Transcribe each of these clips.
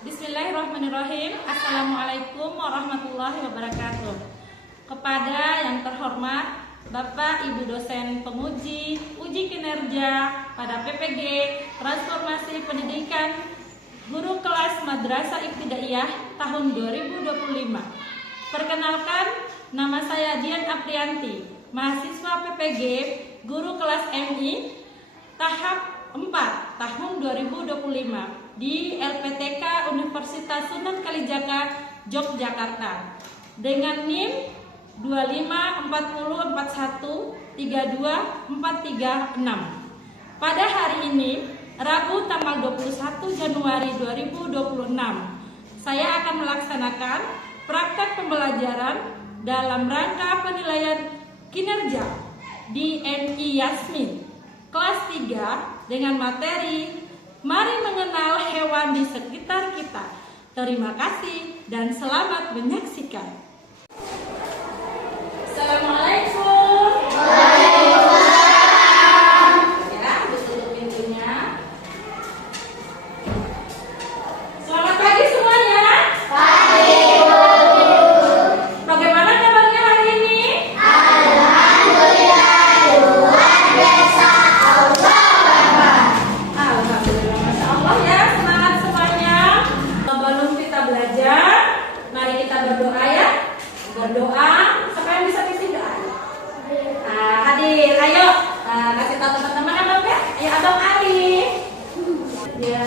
Bismillahirrahmanirrahim. Assalamualaikum warahmatullahi wabarakatuh. Kepada yang terhormat Bapak Ibu dosen penguji uji kinerja pada PPG Transformasi Pendidikan Guru Kelas Madrasah Ibtidaiyah tahun 2025. Perkenalkan, nama saya Dian Aprianti, mahasiswa PPG Guru Kelas MI tahap 4 tahun 2025 di LPTK Universitas Sunan Kalijaga, Yogyakarta dengan NIM 254041324336. Pada hari ini, Rabu tanggal 21 Januari 2026, saya akan melaksanakan praktek pembelajaran dalam rangka penilaian kinerja di NI Yasmin kelas 3 dengan materi Mari Mengenal Hewan di Sekitar Kita. Terima kasih dan selamat menyaksikan. Assalamualaikum. Waalaikumsalam. Ya, tutup pintunya. Selamat pagi semuanya. Pagi. Bagaimana kabarnya hari ini? Alhamdulillah, luar biasa. Alhamdulillah, Masya Allah ya. Semangat semuanya. Sebelum kita belajar, mari kita berdoa ya. Berdoa. Siapa yang bisa isi doa? Hadir, ayo kasih tahu teman-teman Abang ya. Ayo Abang Ali. Ya.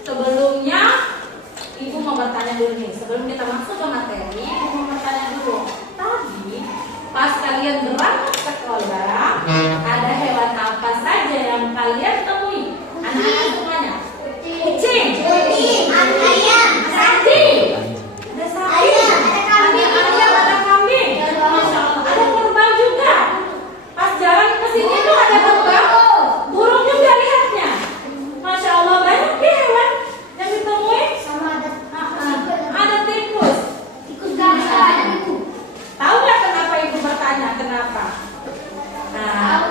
Sebelumnya Ibu mau bertanya dulu nih. Sebelum kita masuk ke materi, Ibu mau bertanya dulu. Tadi pas kalian berangkat ke sekolah, ada hewan apa saja yang kalian temui? Anak-anak semuanya. Kucing, ayam, sapi, ada sapi, ada kambing, ada kerbau juga. Pas jalan ke sini tuh ada kerbau, burung juga lihatnya. Masya Allah, banyak ya hewan yang ditemui. Ada tikus. Tahu nggak kenapa Ibu bertanya kenapa? Nah,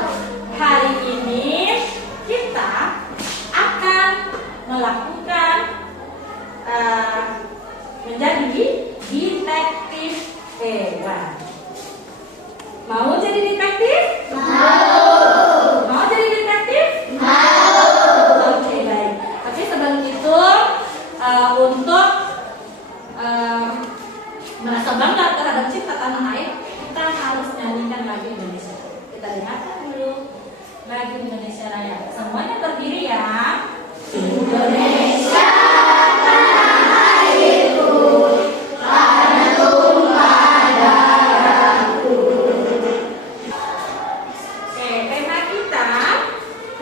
hari ini kita akan melakukan menjadi detektif hewan. Mau jadi detektif? Mau. Mau jadi detektif? Mau. Oke, baik. Tapi sebelum itu untuk merasa bangga terhadap cinta tanah air, kita harus nyanyikan lagu Indonesia. Kita dengarkan dulu lagu Indonesia Raya. Semuanya berdiri ya. Indonesia tanah airku, tanah tumpah darahku. Oke, tema kita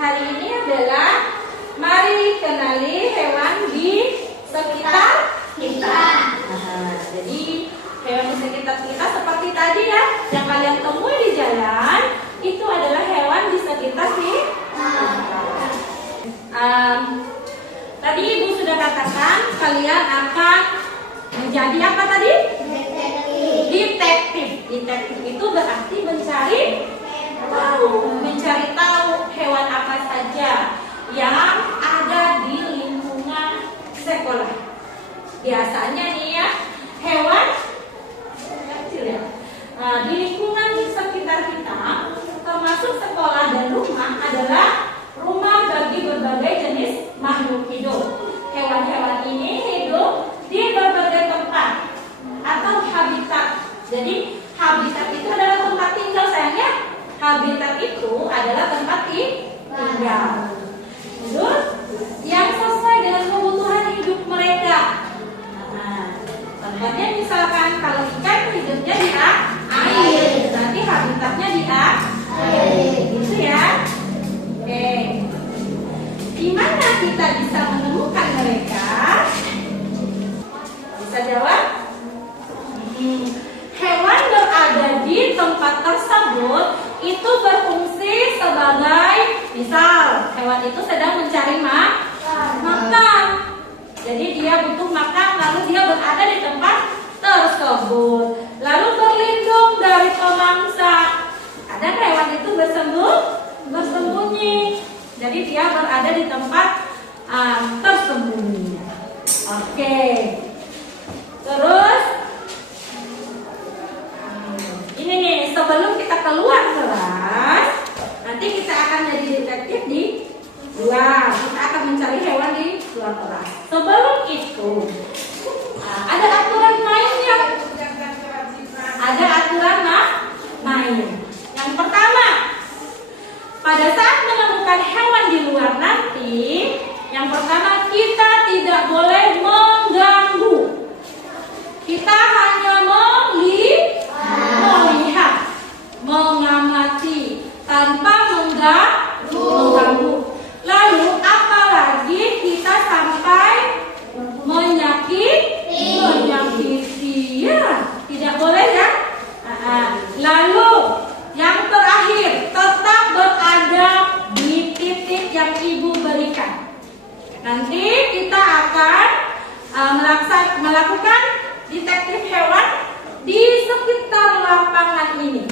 hari ini adalah mari kenali hewan di sekitar kita. Nah, jadi hewan di sekitar kita seperti tadi ya, yang kalian temui di jalan, itu adalah hewan di sekitar kita. Tadi Ibu sudah katakan kalian akan menjadi apa tadi? Detektif. Detektif itu berarti mencari tahu hewan apa saja yang ada di lingkungan sekolah. Biasanya nih ya, hewan kecil ya. Di lingkungan di sekitar kita, termasuk sekolah dan rumah adalah rumah bagi berbagai jenis makhluk hidup. Hewan-hewan ini hidup di berbagai tempat atau habitat. Jadi habitat itu adalah tempat tinggal sayangnya. Habitat itu adalah tempat tinggal. Terus yang sesuai dengan kebutuhan hidup mereka. Contohnya misalkan kalau ikan hidupnya di air, nanti habitatnya di air, gitu ya. Oke. Di mana kita bisa menemukan mereka? Bisa jawab? Hewan berada di tempat tersebut itu berfungsi sebagai, misal hewan itu sedang mencari makan. Jadi dia butuh makan, lalu dia berada di tempat tersebut, lalu berlindung dari pemangsa. Ada hewan itu bersembunyi. Jadi dia berada di tempat tersembunyi. Oke. Terus ini nih, sebelum kita keluar kelas, nanti kita akan jadi detektif di luar. Kita akan mencari hewan di luar kelas. Sebelum itu, ada aturan mainnya. Ada aturan main. Yang pertama, pada saat menemukan hewan di luar nanti, yang pertama kita tidak boleh mengganggu. Kita hanya melihat, mengamati tanpa mengganggu. Lalu apalagi kita sampai menyakiti, ya tidak boleh ya. Lalu yang terakhir, tetap berada di titik yang ibu berikan. Nanti kita akan melakukan detektif hewan di sekitar lapangan ini.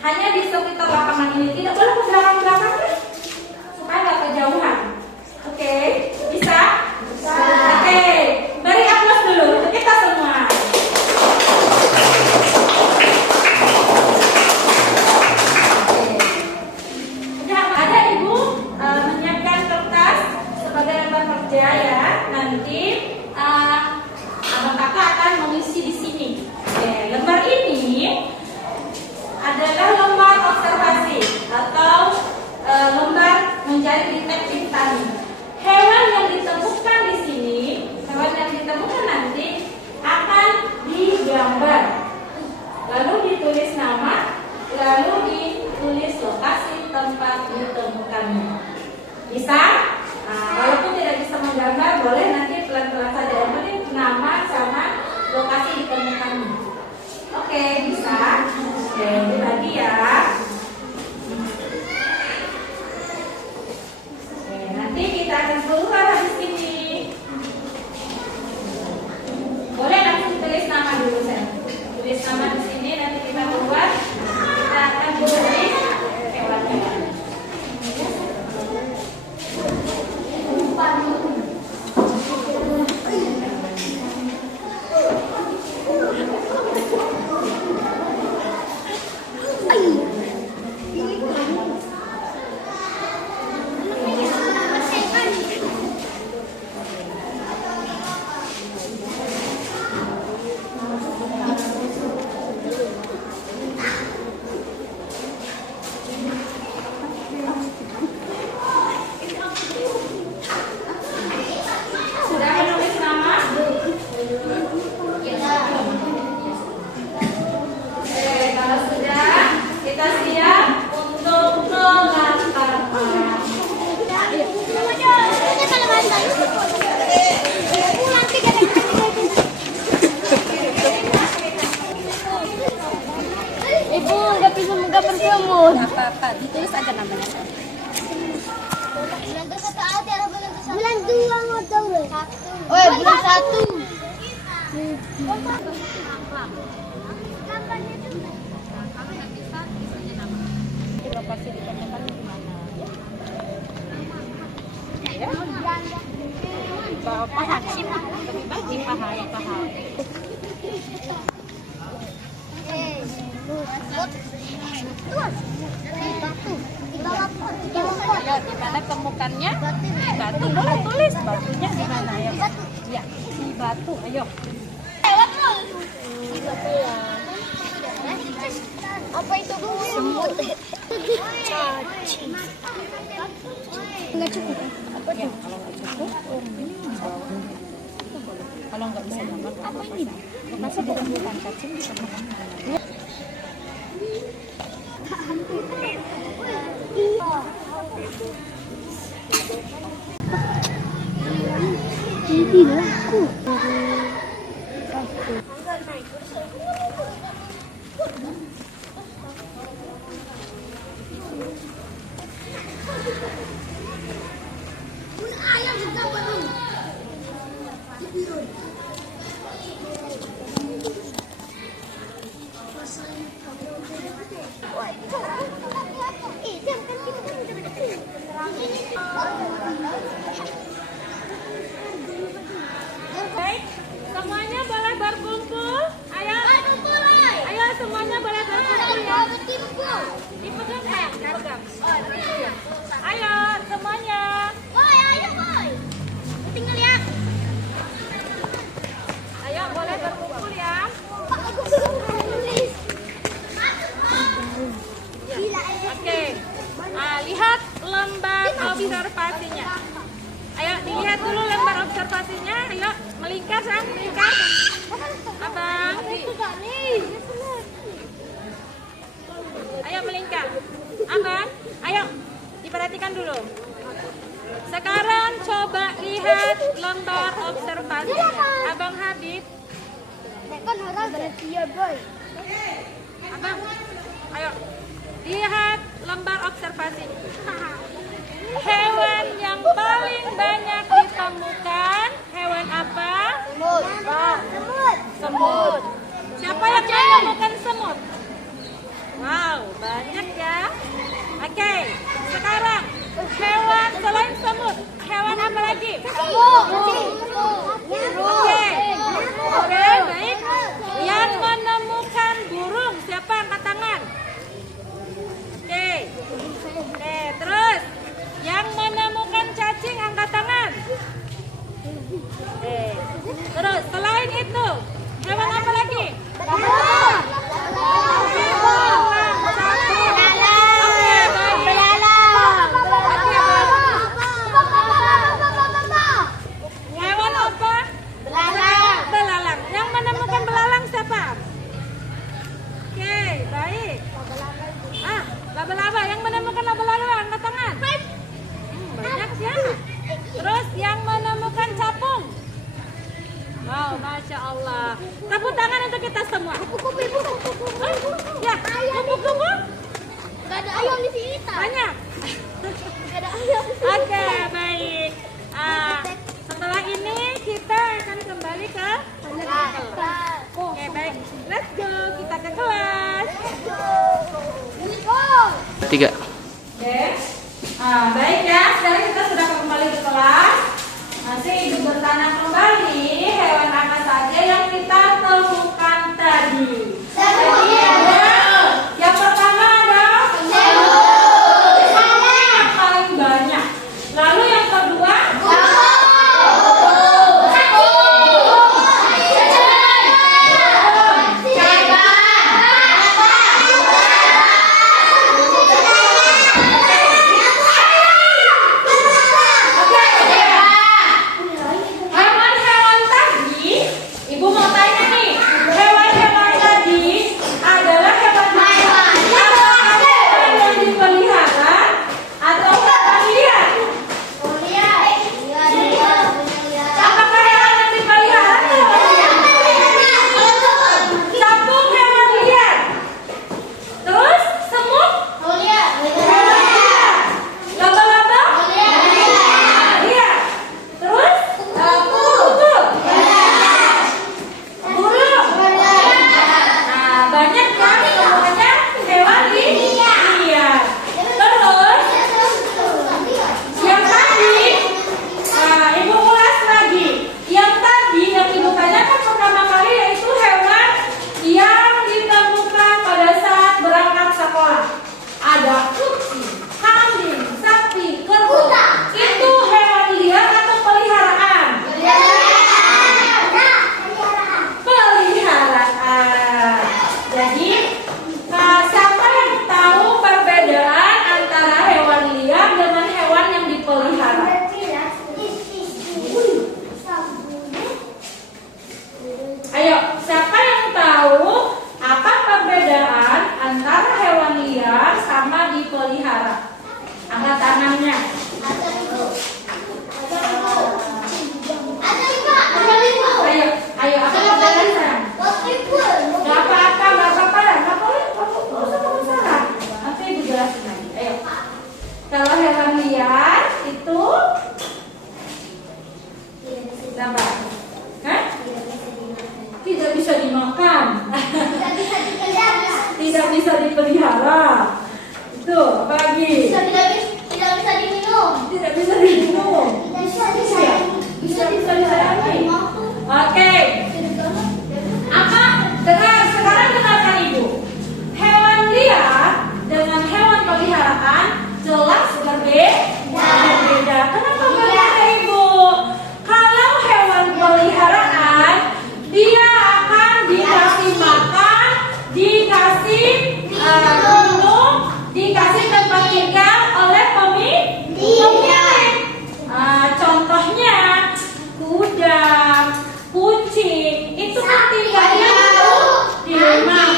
Hanya di sekitar lapangan ini, tidak boleh ke belakang-belakang supaya nggak kejauhan. Oke, bisa? Bisa. Oke, beri aplaus dulu untuk kita semua. Ada ibu menyiapkan kertas sebagai lembar kerja ya. Nanti abang kakak akan mengisi di sini. Oke, lembar ini adalah lembar observasi atau lembar menjadi detektif tadi. Hewan yang ditemukan di sini, hewan yang ditemukan nanti akan digambar, lalu ditulis nama, lalu ditulis lokasi tempat ditemukannya. Bisa? Walaupun tidak bisa menggambar, boleh nanti pelan-pelan saja. Yang penting nama sama lokasi ditemukannya. Oke, bisa? Oke, ini lagi ya. Oke, nanti kita akan keluar habis ini. Boleh langsung tulis nama dulu saya. Tulis nama di sini, nanti kita keluar. Kita akan tulis hewan-hewan. Ibu nggak bisa menggambar semut. Nggak apa-apa, ditulis aja namanya. Bulan 2 mau tahu. Oh, bulan 1. Ayo, di mana temukannya? Batu. Boleh tulis batunya di mana ya? Ya, di batu. Ayo. Apa itu? Semut. Nggak cukup. Apa Ya, tuh? kalau nggak cukup, kalau nggak bisa gambar, apa ini? Masih bukan cacing bisa makan. Jadi laku. Baik, semuanya boleh berkumpul. Ayo, ayo semuanya boleh berkumpul ya. Dipegang sayang, dipegang. Ayo semuanya. Ayo boleh berkumpul ya. Oke. Lihat lembar observasinya. Ayo dilihat dulu lembar observasinya. Ayo melingkar sang, melingkar. Abang. Ayo melingkar. Abang, ayo diperhatikan dulu. Sekarang coba lihat lembar observasinya. Abang Habib. Abang, ayo lihat lembar observasi. Hewan yang paling banyak ditemukan hewan apa? Semut. Siapa yang menemukan semut? Wow, banyak ya. Oke, sekarang hewan selain semut, hewan apa lagi? Oke, baik. Yang menemukan burung, siapa angkat tangan? Oke, terus yang menemukan cacing angkat tangan. Terus selain itu, hewan apa lagi? Hewan apa? Belalang. Yang menemukan belalang siapa? Oke, baik. Laba-laba. Yang menemukan laba-laba angkat tangan. Banyak ya. Terus yang menemukan capung. Wow, Masya Allah. Tepuk tangan untuk kita semua. Ya, kupu-kupu. Gak ada ayam di sini, Banyak. Gak ada ayam. Oke, baik. Setelah ini kita akan kembali ke kelas. Oke, baik. Let's go. Kita ke kelas. 3. Oke. Baik ya. Sekarang kita sudah kembali ke kelas. Masih hidup bertanah kembali. Hewan apa saja yang kita temukan tadi? Tadi ada yang pertama ada yang paling banyak. Lalu yang kedua hewan lagi. Tidak bisa diminum. Tidak bisa diminum. Bisa lagi. Oke. Apa? Sekarang dengarkan Ibu. Hewan liar dengan hewan peliharaan jelas berbeda. Kenapa berbeda Ibu? Kalau hewan peliharaan dia akan dikasih makan, dikasih minum, dikasih tempat tinggal oleh pemilik. Contohnya kuda, kucing, itu kan tinggalnya di rumah.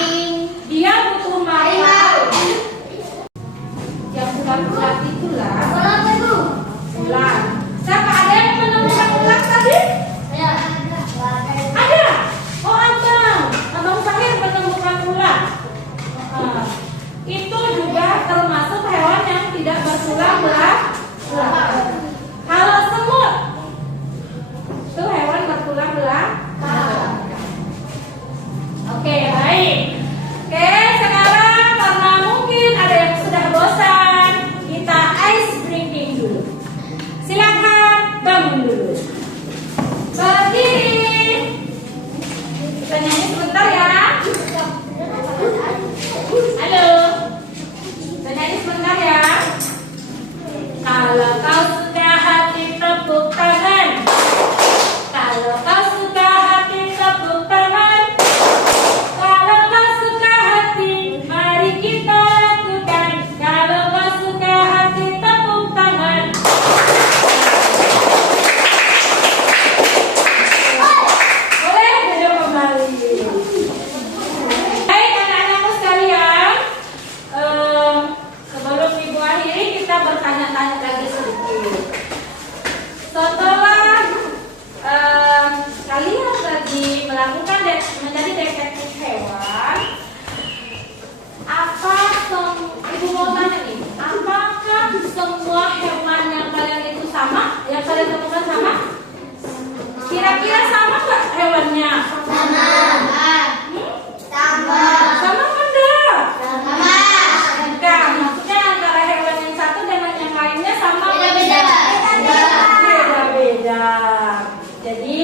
Dia butuh makan. Yang bulan-bulan itulah ular. Siapa ada yang menemukan ular tadi? Ada. Oh abang Sahir menemukan ular. Itu juga termasuk hewan yang tidak bertulang belakang. Kalau semut, itu hewan bertulang belakang. Oke, baik. Oke, sekarang karena mungkin ada yang sudah bosan, kita ice drinking dulu. Silakan bangun dulu. Berdiri. Kita nyanyi sebentar ya. Halo. Kita nyanyi sebentar ya. Kalau kau suka hati tepuk tangan. Kalau kau suka hati tepuk tangan. Kalau kau suka hati, mari kita lakukan. Kalau kau suka hati tepuk tangan. Boleh duduk kembali. Baik anak-anakku sekalian, sebelum Ibu akhiri kita bertanya-tanya lagi sedikit. Setelah kalian tadi melakukan menjadi detektif hewan, Ibu mau tanya nih, apakah semua hewan yang kalian itu sama? Yang kalian temukan sama? Kira-kira sama nggak hewannya? Sama Sama enggak? Enggak, maksudnya antara hewan yang satu dengan yang lainnya sama apa Beda-beda. Beda-beda. Jadi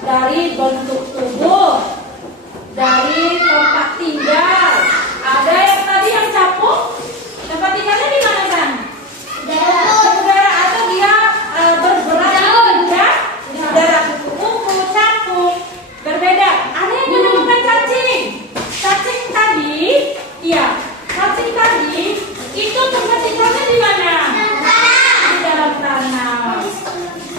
dari bentuk tubuh, dari tempat tinggal, ada yang tadi yang capung, tempat tinggalnya di mana kan? Udara atau dia berberat di udara, kupu-kupu, capung, berbeda. Ada yang menemukan cacing. Cacing tadi, iya, cacing tadi itu tempat tinggalnya di mana? Di dalam tanah.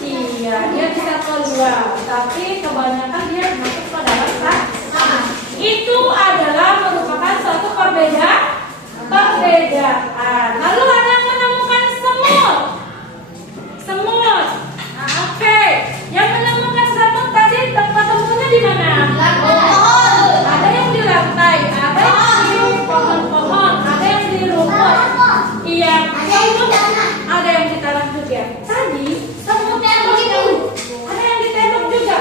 Iya, dia bisa keluar, tapi kebanyakan dia masuk ke dalam tanah. Itu adalah merupakan suatu perbedaan. Lalu ada yang menemukan semut. Oke. Yang menemukan semut tadi tempat temunya di mana? Ada yang di lantai, ada yang di pohon-pohon, ada yang di rumput. Iya, ada yang di tanah juga. Tadi semut yang begitu, ada yang ditembak juga.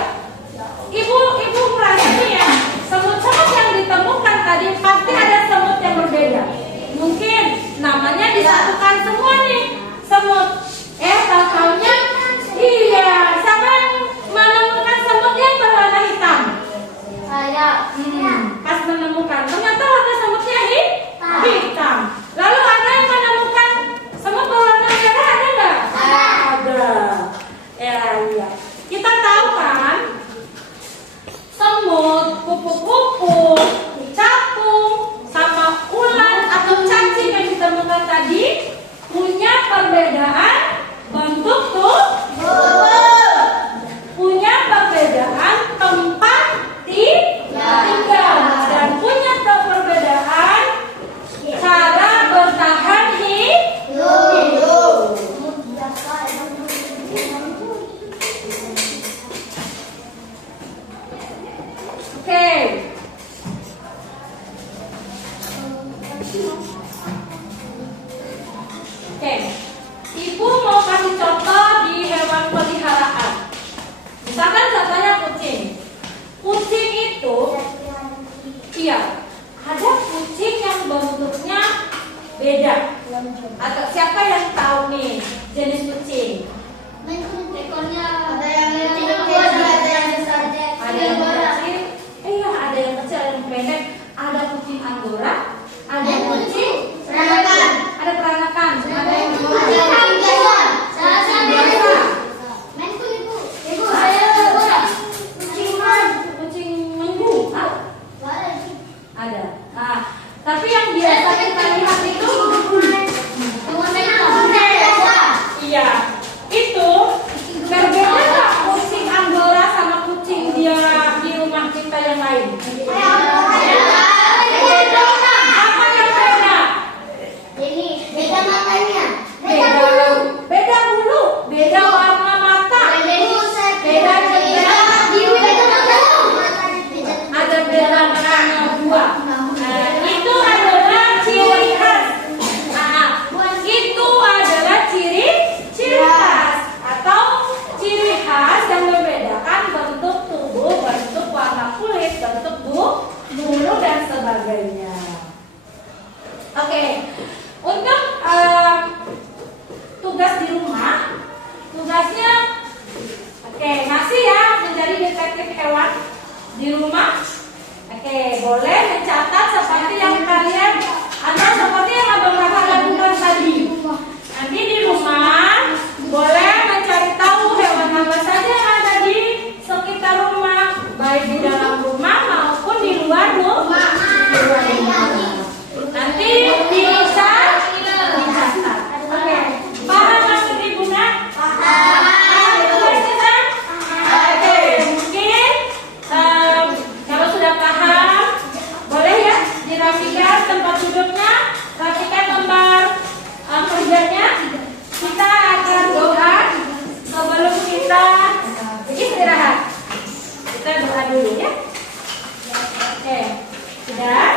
Ibu merasa nih ya, semut-semut yang ditemukan tadi pasti ada semut yang berbeda. Mungkin namanya disatukan semua nih, semut. Tahu-taunya, iya, siapa yang menemukan semut yang berwarna hitam? Pas menemukan, ternyata warna semutnya hitam. Lalu ada yang menemukan semut berwarna merah, ada nggak? Ada. Ya, iya. Kita tahu kan, semut, kupu-kupu, capung, sama ular atau cacing yang ditemukan tadi punya perbedaan bentuk punya perbedaan tempat tinggal, dan punya perbedaan cara bertahan hidup. Oke. Ibu mau kasih contoh di hewan peliharaan. Misalkan contohnya kucing. Kucing itu, iya, ada kucing yang bentuknya beda. Atau siapa yang tahu nih jenis kucing? Ekornya Ada yang kecil, iya ada yang kecil, ada yang pendek, ada kucing Angora, ada kucing peranakan, ada peranakan, ada yang kucing menggu, ada. Nah, tapi yang biasa kita lihat itu, iya, itu berbeda nggak kucing Angora sama kucing dia di rumah kita yang lain? Apa yang beda? Beda bulu, beda warna mata, beda jendela, ada beda warna gua. Nah, itu adalah ciri khas. Itu adalah ciri khas atau ciri khas yang membedakan bentuk tubuh, bentuk warna kulit, bentuk bulu dan sebagainya. Oke, untuk tugas di rumah, tugasnya masih ya menjadi detektif hewan di rumah. Oke, boleh mencatat seperti yang kalian atau seperti yang Abang Rafa lakukan tadi. Nanti di rumah boleh mencari tahu hewan apa saja yang ada di sekitar rumah, baik di dalam rumah maupun di luar rumah. Nanti bisa dicatat. Oke, paham maksud Ibu Nak? Paham. Oke, mungkin kalau sudah paham, boleh ya dirapikan tempat duduknya, rapikan lembar kerjanya. Kita akan doa sebelum kita istirahat. Kita doa dulu ya. Oke, sudah.